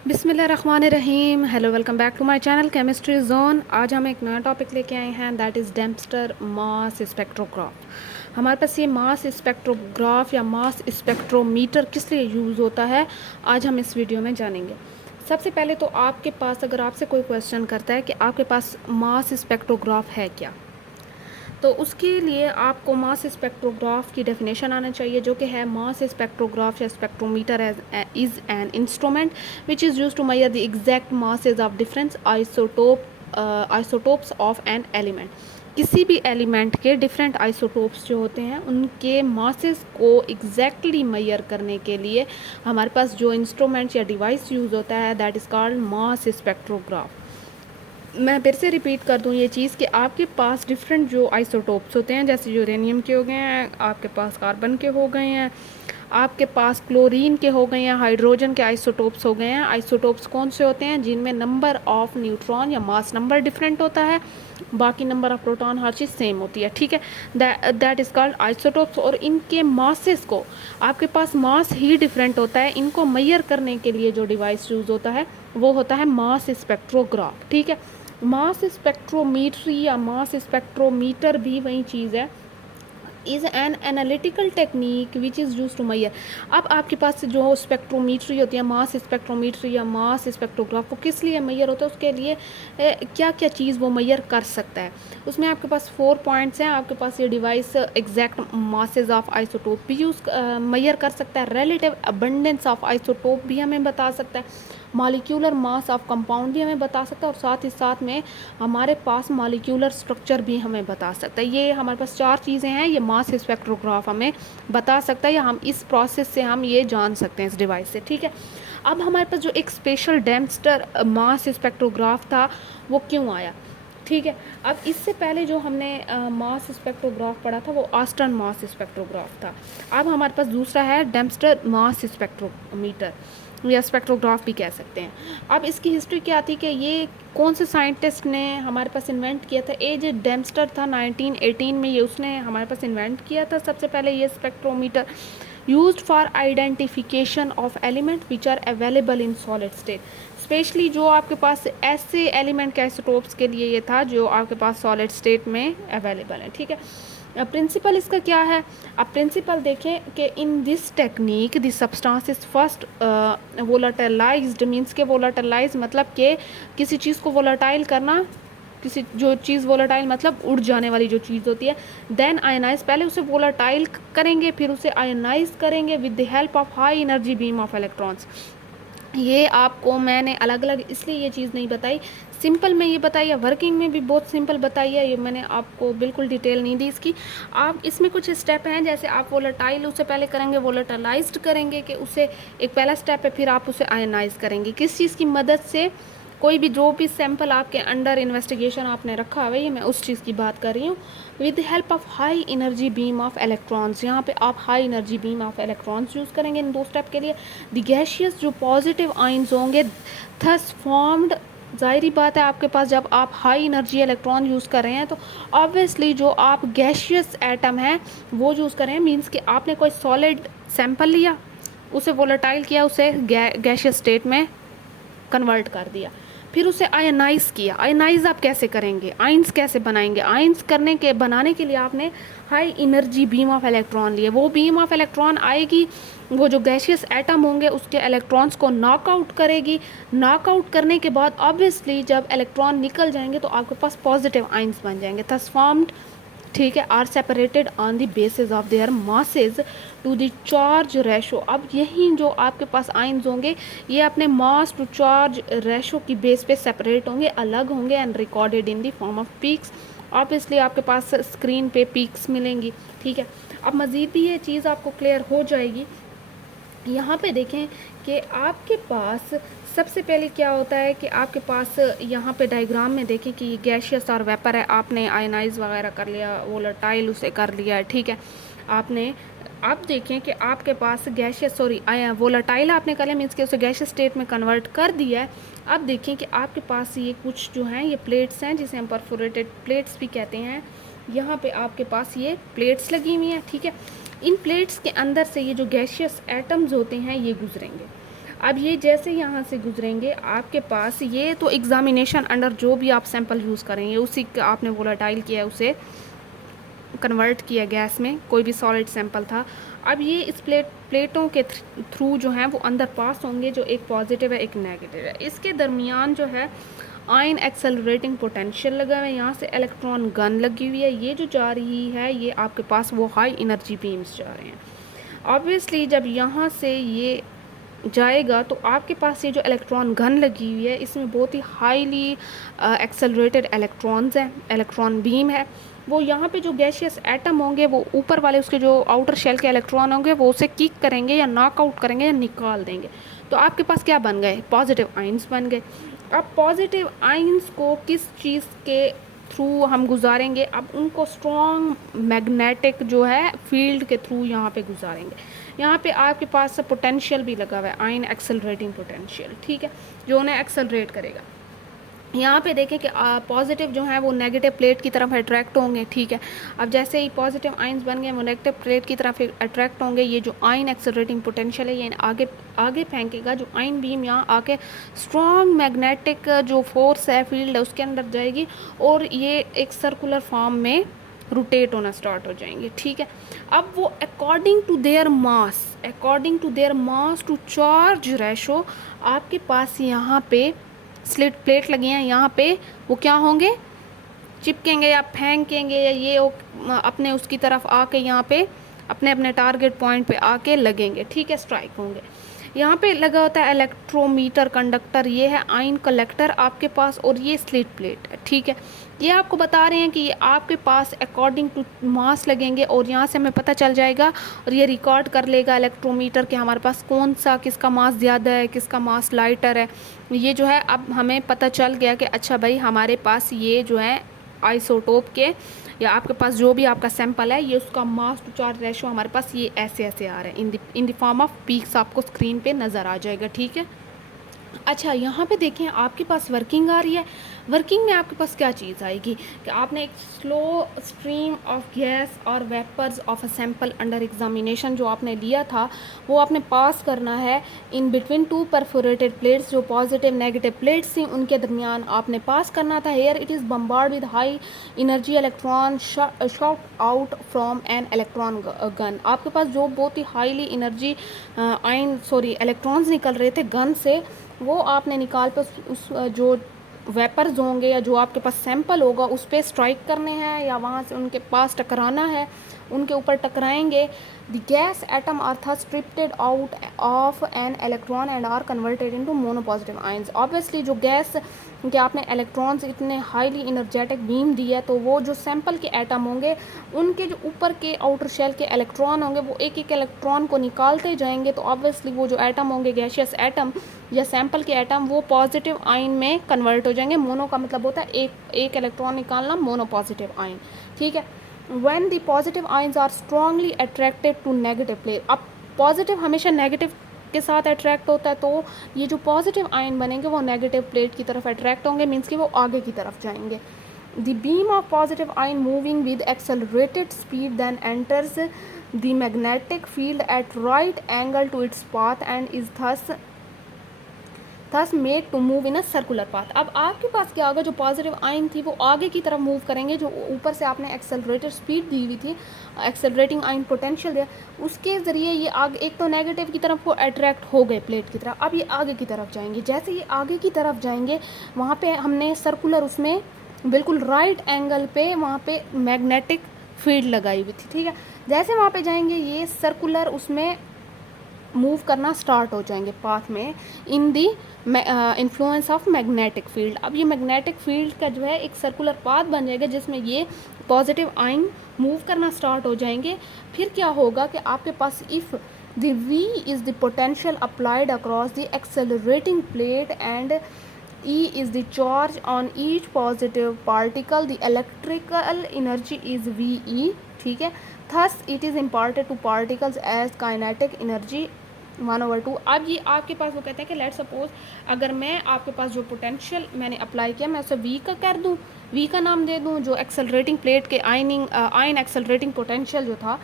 बिस्मिल्लाहिर्रहमानिर्रहीम। Hello, welcome back to my channel chemistry zone. आज हम एक नया टॉपिक लेके आए हैं, that is Dempster mass spectrograph. हमारे पास ये मास स्पेक्ट्रोग्राफ या मास स्पेक्ट्रोमीटर किस लिए यूज़ होता है, आज हम इस वीडियो में जानेंगे। सबसे पहले तो आपके पास, अगर आपसे कोई क्वेश्चन करता है कि आपके पास मास स्पेक्ट्रोग्राफ है क्या, तो उसके लिए आपको मास स्पेक्ट्रोग्राफ की डेफिनेशन आना चाहिए, जो कि है मास स्पेक्ट्रोग्राफ या spectrometer is an instrument which is use to measure the exact masses of different isotopes of an element. किसी भी एलिमेंट के डिफरेंट आइसोटोप्स जो होते हैं, उनके मासेस को एग्जैक्टली मेजर करने के लिए हमारे पास जो इंस्ट्रूमेंट या डिवाइस यूज़ होता है, that is called mass spectrograph. मैं फिर से रिपीट कर दूं ये चीज़ कि आपके पास डिफरेंट जो आइसोटोप्स होते हैं, जैसे यूरेनियम के हो गए हैं, आपके पास कार्बन के हो गए हैं, आपके पास क्लोरीन के हो गए हैं, हाइड्रोजन के आइसोटोप्स हो गए हैं। आइसोटोप्स कौन से होते हैं? जिनमें नंबर ऑफ न्यूट्रॉन या मास नंबर डिफरेंट होता है, बाकी number of proton her cheese same होती है, ठीक है। That is called isotopes. और इनके मासेस को, आपके पास मास ही डिफरेंट होता है, इनको मेजर करने के लिए जो डिवाइस यूज़ होता है वो होता है मास स्पेक्ट्रोग्राफ, ठीक है। मास स्पेक्ट्रोमीट्री या मास स्पेक्ट्रोमीटर भी वही चीज़ है, is an analytical technique which is use to measure. अब आपके पास जो स्पेक्ट्रोमीट्री होती है, मास स्पेक्ट्रोमीट्री या मास स्पेक्ट्रोग्राफ, वो किस लिए मैयर होता है, उसके लिए क्या क्या चीज़ वो मैयर कर सकता है। उसमें आपके पास 4 पॉइंट्स हैं। आपके पास ये device exact masses of isotope भी मैयर कर सकता है, रिलेटिव अबंडेंस ऑफ आइसोटोप भी हमें बता सकता है, मॉलिक्यूलर मास ऑफ कंपाउंड भी हमें बता सकता है, और साथ ही साथ में हमारे पास मॉलिक्यूलर स्ट्रक्चर भी हमें बता सकता है। ये हमारे पास 4 चीज़ें हैं, ये मास स्पेक्ट्रोग्राफ हमें बता सकता है, या हम इस प्रोसेस से हम ये जान सकते हैं इस डिवाइस से, ठीक है। अब हमारे पास जो एक स्पेशल डेम्पस्टर मास स्पेक्ट्रोग्राफ था, वो क्यों आया, ठीक है। अब इससे पहले जो हमने मास स्पेक्ट्रोग्राफ पढ़ा था, वो ऑस्टन मास स्पेक्ट्रोग्राफ था। अब हमारे पास दूसरा है डेम्पस्टर मास स्पेक्ट्रोमीटर या स्पेक्ट्रोग्राफ भी कह सकते हैं। अब इसकी हिस्ट्री क्या थी कि ये कौन से साइंटिस्ट ने हमारे पास इन्वेंट किया था। ए जे डेम्पस्टर था, 1918 में ये उसने हमारे पास इन्वेंट किया था सबसे पहले ये spectrometer, used for identification of element which are available in solid state. Specially जो आपके पास ऐसे एलिमेंट के आइसोटोप्स के लिए ये था जो आपके पास सॉलिड स्टेट में अवेलेबल है, ठीक है। प्रिंसिपल इसका क्या है? अब प्रिंसिपल देखें कि in this technique the substance is first volatilized, means के वोलाटाइलाइज मतलब कि किसी चीज़ को वोलाटाइल करना, किसी जो चीज़ वोलाटाइल मतलब उड़ जाने वाली जो चीज़ होती है, देन आयनाइज, पहले उसे वोलाटाइल करेंगे, फिर उसे आयनाइज करेंगे with the help of high energy beam of electrons. ये आपको मैंने अलग अलग इसलिए ये चीज़ नहीं बताई, सिंपल में ये बताई है, वर्किंग में भी बहुत सिंपल बताई है, ये मैंने आपको बिल्कुल डिटेल नहीं दी इसकी। आप इसमें कुछ स्टेप हैं, जैसे आप वोलेटाइल उससे पहले करेंगे, वोलेटाइलाइज्ड करेंगे, कि उसे एक पहला स्टेप है, फिर आप उसे आयनाइज करेंगे। किस चीज़ की मदद से? कोई भी जो भी सैंपल आपके अंडर इन्वेस्टिगेशन आपने रखा हुआ है, ये मैं उस चीज़ की बात कर रही हूँ, with help of high energy beam of electrons. यहाँ पे आप high energy beam of electrons use करेंगे इन 2 स्टेप के लिए। द गैशियस जो पॉजिटिव आइंस होंगे थस फॉर्म्ड, ज़ाहिरी बात है आपके पास जब आप हाई एनर्जी इलेक्ट्रॉन यूज़ कर रहे हैं तो ऑब्वियसली जो आप गैशियस एटम हैं वो यूज़ कर रहे हैं, मीन्स कि आपने कोई सॉलिड सैंपल लिया, उसे वोलेटाइल किया, उसे गैशियस स्टेट में कन्वर्ट कर दिया, फिर उसे आयनाइज किया। आयनाइज आप कैसे करेंगे, आइंस कैसे बनाएंगे? आइंस बनाने के लिए आपने high energy beam of electron लिए, वो बीम ऑफ इलेक्ट्रॉन आएगी, वो जो गैशियस एटम होंगे उसके इलेक्ट्रॉन्स को नॉकआउट करेगी। नॉकआउट करने के बाद ऑब्वियसली जब इलेक्ट्रॉन निकल जाएंगे तो आपके पास पॉजिटिव आइंस बन जाएंगे, थस फॉर्म्ड, ठीक है, are separated on the basis of their masses to the charge ratio. अब यही जो आपके पास आइंस होंगे, ये अपने मास टू चार्ज रेशो की बेस पे सेपरेट होंगे, अलग होंगे, and recorded in the form of peaks. Obviously आपके पास स्क्रीन पे पीक्स मिलेंगी, ठीक है। अब मज़ीद भी ये चीज़ आपको क्लियर हो जाएगी। यहाँ पे देखें कि आपके पास सबसे पहले क्या होता है कि आपके पास यहाँ पे डायग्राम में देखें कि गैशियस और वेपर है, आपने आयनाइज वगैरह कर लिया, वोलेटाइल उसे कर लिया है, ठीक है। आपने अब देखें कि आपके पास गैशियस वोलेटाइल आपने कर लिया, मीन्स कि उसे गैशियस स्टेट में कन्वर्ट कर दिया है। अब देखें कि आपके पास ये कुछ जो हैं ये प्लेट्स हैं, जिसे हम परफोरेटेड प्लेट्स भी कहते हैं। यहाँ पे आपके पास ये प्लेट्स लगी हुई हैं, ठीक है। इन प्लेट्स के अंदर से ये जो गैशियस एटम्स होते हैं ये गुजरेंगे। अब ये जैसे यहाँ से गुजरेंगे आपके पास, ये तो एग्जामिनेशन अंडर जो भी आप सैंपल यूज़ करेंगे उसी का आपने वोलेटाइल किया, उसे कन्वर्ट किया गैस में, कोई भी सॉलिड सैंपल था। अब ये इस प्लेटों के थ्रू जो हैं वो अंदर पास होंगे, जो एक पॉजिटिव है एक नेगेटिव है। इसके दरमियान जो है आयन एक्सेलरेटिंग पोटेंशियल लगा हुआ है, यहाँ से इलेक्ट्रॉन गन लगी हुई है, ये जो जा रही है ये आपके पास वो हाई एनर्जी बीम्स जा रहे हैं। ऑब्वियसली जब यहाँ से ये जाएगा तो आपके पास ये जो इलेक्ट्रॉन गन लगी हुई है इसमें बहुत ही हाईली एक्सेलरेटेड इलेक्ट्रॉन्स हैं, इलेक्ट्रॉन बीम है। वो यहाँ पे जो गैशियस एटम होंगे वो ऊपर वाले उसके जो आउटर शेल के इलेक्ट्रॉन होंगे वो उसे किक करेंगे या नॉकआउट करेंगे या निकाल देंगे। तो आपके पास क्या बन गए, पॉजिटिव आइंस बन गए। अब पॉजिटिव आइंस को किस चीज़ के थ्रू हम गुजारेंगे, अब उनको स्ट्रॉन्ग मैग्नेटिक जो है फील्ड के थ्रू यहाँ पे गुजारेंगे। यहाँ पे आपके पास पोटेंशियल भी लगा हुआ है, आयन एक्सेलरेटिंग पोटेंशियल, ठीक है, जो उन्हें एक्सेलरेट करेगा। यहाँ पे देखें कि पॉजिटिव जो है वो नेगेटिव प्लेट की तरफ अट्रैक्ट होंगे, ठीक है। अब जैसे ही पॉजिटिव आइंस बन गए वो नेगेटिव प्लेट की तरफ अट्रैक्ट होंगे। ये जो आयन एक्सेलरेटिंग पोटेंशियल है ये आगे आगे फेंकेगा, जो आयन बीम यहाँ आके स्ट्रॉन्ग मैग्नेटिक जो फोर्स है फील्ड है उसके अंदर जाएगी और ये एक सर्कुलर फॉर्म में रोटेट होना स्टार्ट हो जाएंगे, ठीक है। अब वो according to their mass to charge ratio आपके पास यहाँ पे स्लिट प्लेट लगी हैं, यहाँ पे वो क्या होंगे, चिपकेंगे या फेंकेंगे या ये अपने उसकी तरफ आके यहाँ पे अपने अपने टारगेट पॉइंट पे आके लगेंगे, ठीक है, स्ट्राइक होंगे। यहाँ पे लगा होता है इलेक्ट्रोमीटर कंडक्टर, ये है आयन कलेक्टर आपके पास और ये स्लिट प्लेट है, ठीक है। ये आपको बता रहे हैं कि ये आपके पास अकॉर्डिंग टू मास लगेंगे और यहाँ से हमें पता चल जाएगा और ये रिकॉर्ड कर लेगा इलेक्ट्रोमीटर कि हमारे पास कौन सा, किसका मास ज़्यादा है, किसका मास लाइटर है। ये जो है अब हमें पता चल गया कि अच्छा भाई हमारे पास ये जो है आइसोटोप के या आपके पास जो भी आपका सैंपल है ये उसका मास टू चार्ज रेशो हमारे पास ये ऐसे ऐसे आ रहा है, इन द फॉर्म ऑफ पीक्स आपको स्क्रीन पे नज़र आ जाएगा, ठीक है। अच्छा यहाँ पे देखें आपके पास वर्किंग आ रही है। वर्किंग में आपके पास क्या चीज़ आएगी कि आपने एक स्लो स्ट्रीम ऑफ गैस और vapours of a sample under examination जो आपने लिया था वो आपने पास करना है in between two perforated plates, जो पॉजिटिव नेगेटिव प्लेट्स थी उनके दरमियान आपने पास करना था। Here it is bombard with high energy electron shot out from an electron gun. आपके पास जो बहुत ही हाईली एनर्जी इलेक्ट्रॉन्स निकल रहे थे गन से, वो आपने निकाल कर उस जो वेपर्स होंगे या जो आपके पास सैंपल होगा उस पर स्ट्राइक करने हैं या वहाँ से उनके पास टकराना है, उनके ऊपर टकराएंगे। The gas atom are thus stripped out of an electron and are converted into monopositive ions. Obviously जो गैस के आपने इलेक्ट्रॉन्स इतने हाईली एनर्जेटिक बीम दी है तो वो जो सैंपल के एटम होंगे उनके जो ऊपर के आउटर शेल के इलेक्ट्रॉन होंगे वो एक एक इलेक्ट्रॉन को निकालते जाएंगे। तो ऑब्वियसली वो जो एटम होंगे गैशियस एटम या सैंपल के एटम वो पॉजिटिव आयन में कन्वर्ट हो जाएंगे। मोनो का मतलब होता है एक इलेक्ट्रॉन निकालना, मोनो पॉजिटिव आयन, ठीक है। When the positive ions are strongly attracted to negative plate, अब पॉजिटिव हमेशा नेगेटिव के साथ अट्रैक्ट होता है तो ये जो पॉजिटिव आयन बनेंगे वो नेगेटिव प्लेट की तरफ अट्रैक्ट होंगे, मीन्स कि वो आगे की तरफ जाएंगे। The beam of positive ion moving with accelerated speed then enters the magnetic field at right angle to its path and is thus made to move in a circular path। अब आपके पास क्या होगा, जो पॉजिटिव आयन थी वो आगे की तरफ मूव करेंगे, जो ऊपर से आपने एक्सेलरेटेड स्पीड दी हुई थी, एक्सेलरेटिंग आयन पोटेंशियल दिया, उसके ज़रिए ये आगे एक तो नेगेटिव की तरफ वो अट्रैक्ट हो गए प्लेट की तरफ। अब ये आगे की तरफ जाएंगे, जैसे ये आगे की तरफ जाएंगे वहाँ पे हमने सर्कुलर उसमें बिल्कुल राइट एंगल पे वहाँ पे मैग्नेटिक फील्ड लगाई हुई थी, ठीक है। जैसे वहाँ पे जाएंगे ये सर्कुलर उसमें मूव करना स्टार्ट हो जाएंगे पाथ में इन दी इन्फ्लुएंस ऑफ मैग्नेटिक फील्ड। अब ये मैग्नेटिक फील्ड का जो है एक सर्कुलर पाथ बन जाएगा जिसमें ये पॉजिटिव आयन मूव करना स्टार्ट हो जाएंगे। फिर क्या होगा कि आपके पास if the V is the potential applied across the accelerating plate and E is the charge on each positive particle, the electrical energy is VE, ठीक है। Thus it is imparted to particles as kinetic energy 1/2। अब ये आपके पास वो कहते हैं कि let suppose अगर मैं आपके पास जो पोटेंशियल मैंने अप्लाई किया मैं उसे V का कर दूँ, V का नाम दे दूँ, जो एक्सेलरेटिंग प्लेट के आयन एक्सेलरेटिंग पोटेंशियल जो था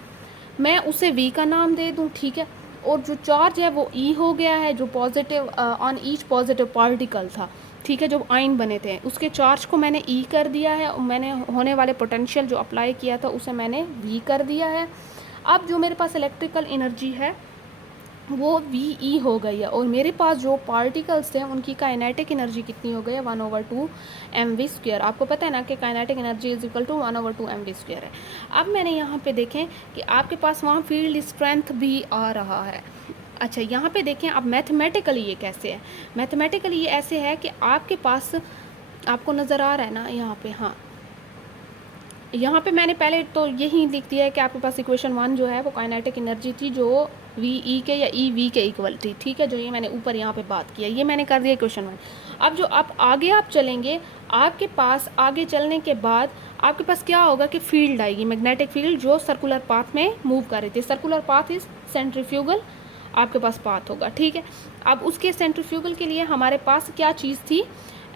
मैं उसे V का नाम दे दूँ, ठीक है। और जो चार्ज है वो ई हो गया है, जो positive on each positive particle था, ठीक है, जो आयन बने थे उसके चार्ज को मैंने ई कर दिया है, और मैंने होने वाले पोटेंशियल जो अप्लाई किया था उसे मैंने वी कर दिया है। अब जो मेरे पास इलेक्ट्रिकल एनर्जी है वो वी ई हो गई है, और मेरे पास जो पार्टिकल्स थे उनकी काइनेटिक एनर्जी कितनी हो गई है, 1/2 mv²। आपको पता है ना कि kinetic energy is equal to 1/2 mv² है। अब मैंने यहाँ पे देखें कि आपके पास वहाँ फील्ड स्ट्रेंथ भी आ रहा है। अच्छा, यहाँ पे देखें अब मैथमेटिकली ये कैसे है। मैथमेटिकली ये ऐसे है कि आपके पास, आपको नज़र आ रहा है ना यहाँ पे, हाँ यहाँ पे मैंने पहले तो यही लिख दिया है कि आपके पास इक्वेशन 1 जो है वो काइनेटिक एनर्जी थी जो वी ई के या ई वी के इक्वल थी, ठीक है, जो ये मैंने ऊपर यहाँ पे बात किया, ये मैंने कर दिया इक्वेशन 1। अब जो आप आगे आप चलेंगे, आपके पास आगे चलने के बाद आपके पास क्या होगा कि फील्ड आएगी, मैग्नेटिक फील्ड जो सर्कुलर पाथ में मूव कर रही थी। सर्कुलर पाथ इज सेंट्रीफ्यूगल आपके पास पाथ होगा, ठीक है। अब उसके सेंट्रीफ्यूगल के लिए हमारे पास क्या चीज़ थी,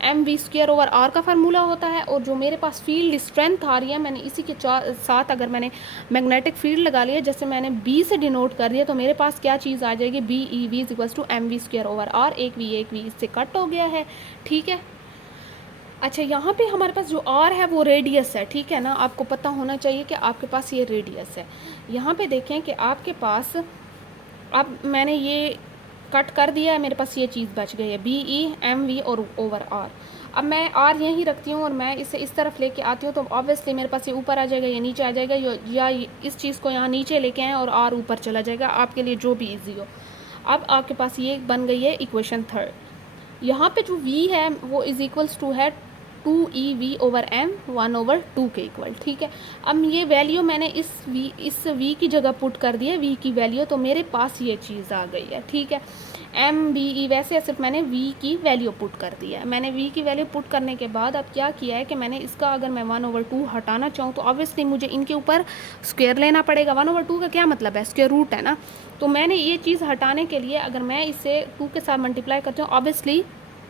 mv²/r का फार्मूला होता है, और जो मेरे पास फील्ड स्ट्रेंथ आ रही है मैंने इसी के साथ अगर मैंने मैग्नेटिक फील्ड लगा लिया, जैसे मैंने b से डिनोट कर दिया, तो मेरे पास क्या चीज़ आ जाएगी, BeV = mv²/r। एक v इससे कट हो गया है, ठीक है। अच्छा, यहाँ पे हमारे पास जो r है वो रेडियस है, ठीक है ना, आपको पता होना चाहिए कि आपके पास ये रेडियस है। यहाँ पे देखें कि आपके पास, अब मैंने ये कट कर दिया है, मेरे पास ये चीज़ बच गई है BeMv और /r। अब मैं r यहीं रखती हूँ और मैं इसे इस तरफ लेके आती हूँ, तो ऑब्वियसली मेरे पास ये ऊपर आ जाएगा, ये नीचे आ जाएगा, या इस चीज़ को यहाँ नीचे लेके आएँ और r ऊपर चला जाएगा, आपके लिए जो भी ईजी हो। अब आपके पास ये बन गई है इक्वेशन 3। यहाँ पे जो v है वो इज इक्वल्स टू है 2eV/m 1/2 के इक्वल, ठीक है। अब ये वैल्यू मैंने इस v की जगह पुट कर दी है, v की वैल्यू, तो मेरे पास ये चीज़ आ गई है, ठीक है। MBE वैसे सिर्फ मैंने v की वैल्यू पुट कर दी है। मैंने v की वैल्यू पुट करने के बाद अब क्या किया है कि मैंने इसका अगर मैं 1/2 हटाना चाहूँ तो ऑब्वियसली मुझे इनके ऊपर स्क्वायर लेना पड़ेगा। 1/2 का क्या मतलब है, स्क्वायर रूट है ना। तो मैंने ये चीज़ हटाने के लिए अगर मैं इसे 2 के साथ मल्टीप्लाई करती हूँ, ऑब्वियसली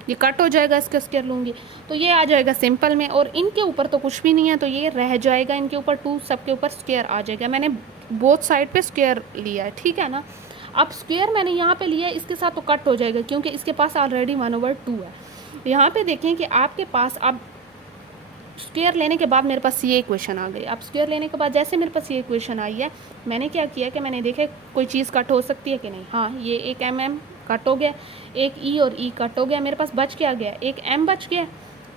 ये कट हो जाएगा, इसका स्क्वायर लूँगी तो ये आ जाएगा सिंपल में, और इनके ऊपर तो कुछ भी नहीं है तो ये रह जाएगा, इनके ऊपर 2 सबके ऊपर स्क्वायर आ जाएगा। मैंने बोथ साइड पे स्क्वायर लिया है, ठीक है ना। अब स्क्वायर मैंने यहाँ पे लिया है, इसके साथ तो कट हो जाएगा क्योंकि इसके पास ऑलरेडी 1/2 है। यहाँ पे देखें कि आपके पास अब स्क्वायर लेने के बाद मेरे पास ये इक्वेशन आ गई। अब स्क्वायर लेने के बाद जैसे मेरे पास ये इक्वेशन आई है, मैंने क्या किया कि मैंने देखे कोई चीज़ कट हो सकती है कि नहीं। हाँ, ये एक mm कट हो गया, एक e और e कट हो गया, मेरे पास बच क्या गया, एक m बच गया,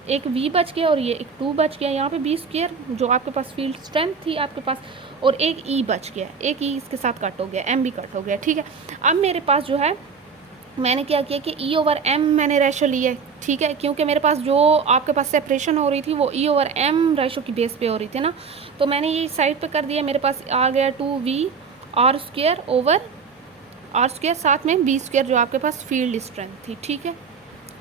एक v बच गया और ये एक 2 बच गया। यहाँ पे b² जो आपके पास फील्ड स्ट्रेंथ थी आपके पास, और एक e बच गया, एक e इसके साथ कट हो गया, m भी कट हो गया, ठीक है। अब मेरे पास जो है मैंने क्या किया कि E/m मैंने रेशो लिया है, ठीक है, क्योंकि मेरे पास जो आपके पास सेपरेशन हो रही थी वो E/m रेशो की बेस पे हो रही थी ना, तो मैंने ये साइड पे कर दिया। मेरे पास आ गया 2V/r² साथ में b² जो आपके पास फील्ड स्ट्रेंथ थी, ठीक है।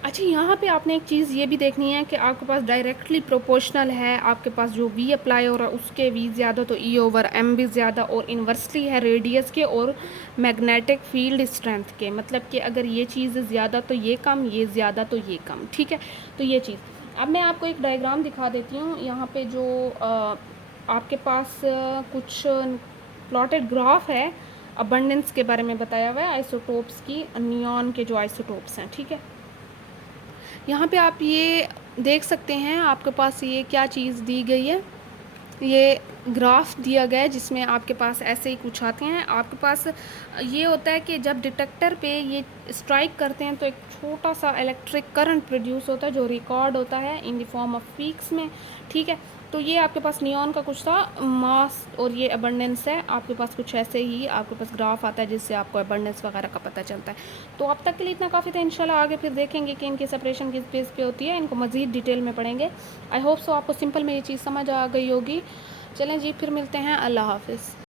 अच्छा, यहाँ पे आपने एक चीज़ ये भी देखनी है कि आपके पास डायरेक्टली प्रोपोर्शनल है, आपके पास जो v अप्लाई हो रहा है उसके v ज़्यादा तो E/m भी ज़्यादा, और इन्वर्सली है रेडियस के और मैग्नेटिक फील्ड स्ट्रेंथ के, मतलब कि अगर ये चीज़ ज़्यादा तो ये कम, ये ज़्यादा तो ये कम, ठीक है। तो ये चीज़ अब मैं आपको एक डायग्राम दिखा देती हूँ। यहाँ पे जो आपके पास कुछ प्लॉटेड ग्राफ है, अबंडेंस के बारे में बताया हुआ है, आइसोटोप्स की, नियॉन के जो आइसोटोप्स हैं, ठीक है। यहाँ पे आप ये देख सकते हैं, आपके पास ये क्या चीज़ दी गई है, ये ग्राफ दिया गया है जिसमें आपके पास ऐसे ही कुछ आते हैं। आपके पास ये होता है कि जब डिटेक्टर पे ये स्ट्राइक करते हैं तो एक छोटा सा इलेक्ट्रिक करंट प्रोड्यूस होता है जो रिकॉर्ड होता है इन द फॉर्म ऑफ पीक्स में, ठीक है। तो ये आपके पास नियॉन का कुछ था मास और ये अबंडेंस है, आपके पास कुछ ऐसे ही आपके पास ग्राफ आता है जिससे आपको अबंडेंस वगैरह का पता चलता है। तो अब तक के लिए इतना काफ़ी था, इंशाल्लाह आगे फिर देखेंगे कि इनकी सेपरेशन किस बेस पे होती है, इनको मज़ीद डिटेल में पढ़ेंगे। आई होप सो आपको सिंपल में ये चीज़ समझ आ गई होगी। चलें जी, फिर मिलते हैं, अल्लाह हाफिज़।